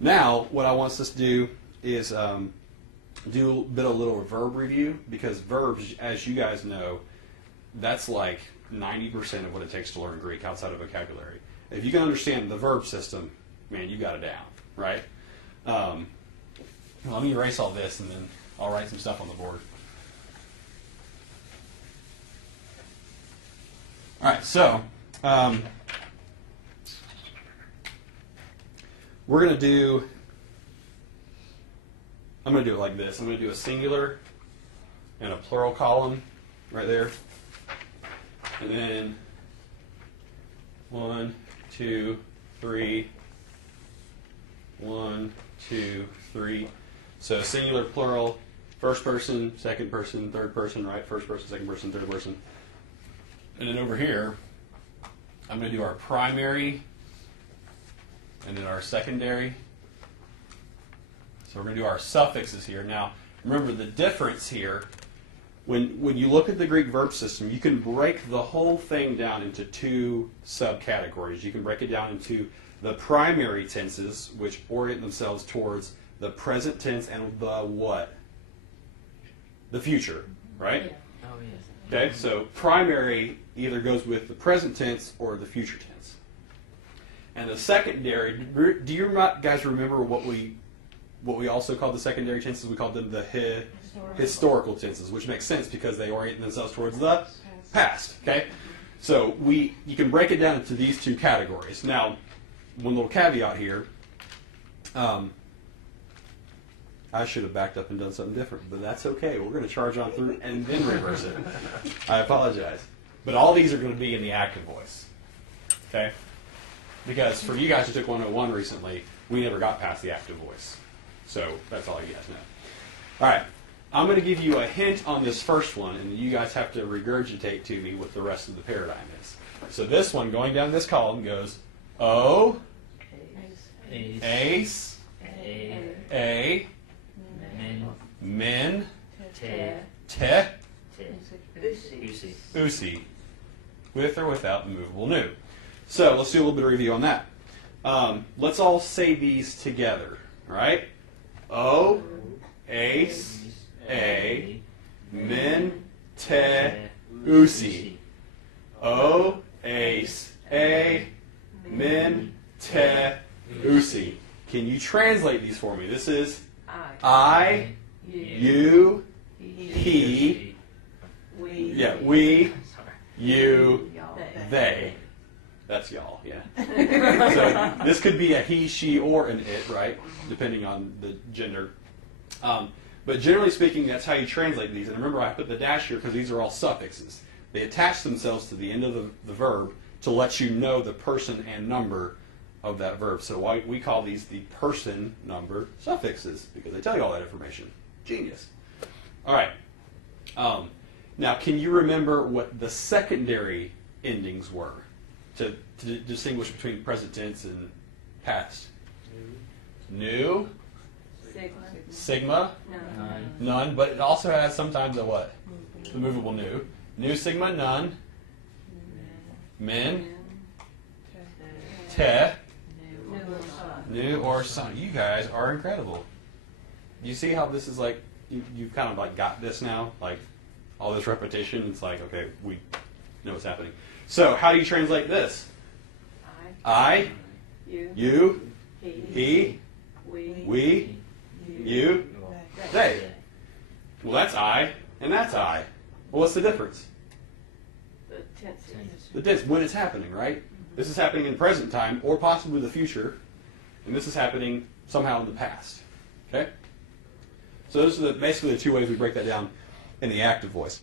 Now, what I want us to do is do a bit of a little verb review, because verbs, as you guys know, that's like 90% of what it takes to learn Greek outside of vocabulary. If you can understand the verb system, man, you got it down, right? Let me erase all this and then I'll write some stuff on the board. All right, so we're going to do, I'm going to do it like this. I'm going to do a singular and a plural column right there. And then 1, 2, 3, 1, 2, 3. So singular, plural, first person, second person, third person, right? First person, second person, third person. And then over here, I'm going to do our primary and then our secondary. So we're going to do our suffixes here. Now, remember the difference here, when you look at the Greek verb system, you can break the whole thing down into two subcategories. You can break it down into the primary tenses, which orient themselves towards the present tense and the what? The future, right? Yeah. Oh, yes. Okay, so primary either goes with the present tense or the future tense. And the secondary, do you guys remember what we also called the secondary tenses? We called them the historical tenses, which makes sense because they orient themselves towards the past. Okay, so you can break it down into these two categories. Now, one little caveat here. I should have backed up and done something different, but that's okay. We're going to charge on through and then reverse it. I apologize. But all these are going to be in the active voice. Okay? Because for you guys who took 101 recently, we never got past the active voice. So that's all you guys know. All right. I'm going to give you a hint on this first one, and you guys have to regurgitate to me what the rest of the paradigm is. So this one, going down this column, goes O, ace, a, min, te, usi, with or without the movable nu. So let's do a little bit of review on that. Let's all say these together. All right? O, ace, a, min, te, usi. O, ace, a, min, te, usi. Can you translate these for me? This is I, you, he, we, you, they. That's y'all, yeah. So this could be a he, she, or an it, right? Depending on the gender. But generally speaking, that's how you translate these. And remember, I put the dash here because these are all suffixes. They attach themselves to the end of the verb to let you know the person and number of that verb. So we call these the person number suffixes because they tell you all that information. Genius. All right. Now, can you remember what the secondary endings were to distinguish between present tense and past? New. Sigma. None. But it also has sometimes a what? The movable nu. New, sigma, none. Min. Te. New or son. You guys are incredible. You see how this is like, you've kind of like got this now? Like all this repetition, it's like, okay, we know what's happening. So how do you translate this? I, you, he, we, you, they. Well, that's I, and that's I. Well, what's the difference? The tense. The tense, when it's happening, right? This is happening in present time, or possibly the future, and this is happening somehow in the past. Okay? So those are basically the two ways we break that down in the active voice.